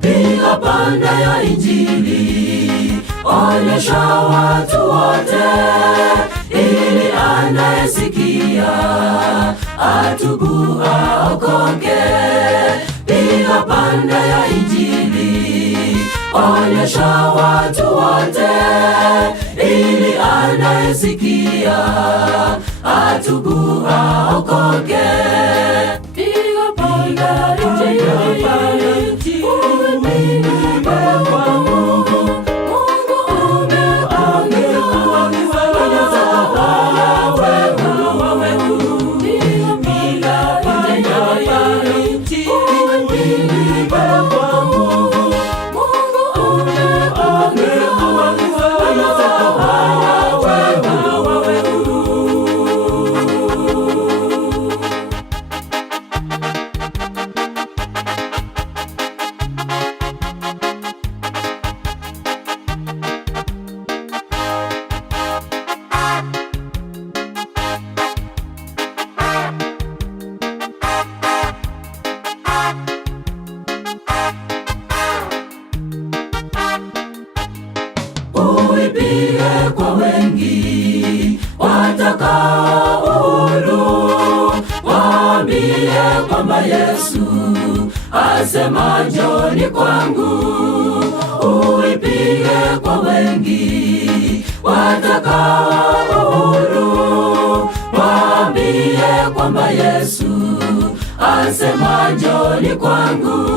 Piga panda ya Injili, onyesha watu wote, ili anayesikia atubu aokoke. Piga panda ya Injili, onyesha watu wote, ili anayesikia atubu aokoke. Piga panda ya Injili, uipige kwa wengi watakao uhuru, waambie kwamba Yesu asema njoni kwangu. Uipige kwa wengi watakao uhuru, waambie kwamba Yesu asema njoni kwangu.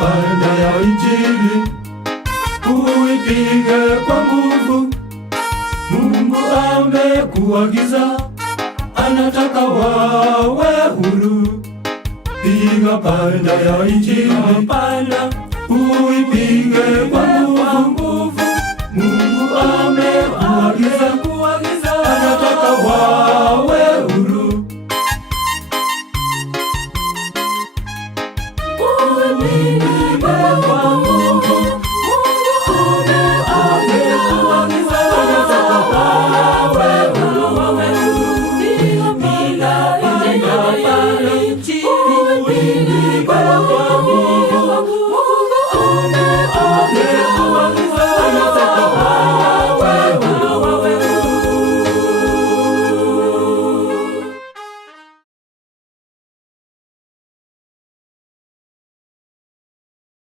Panda ya Injili, uipige kwa nguvu. Mungu amekuagiza, anataka wawe huru. Piga panda ya Injili, uipige kwa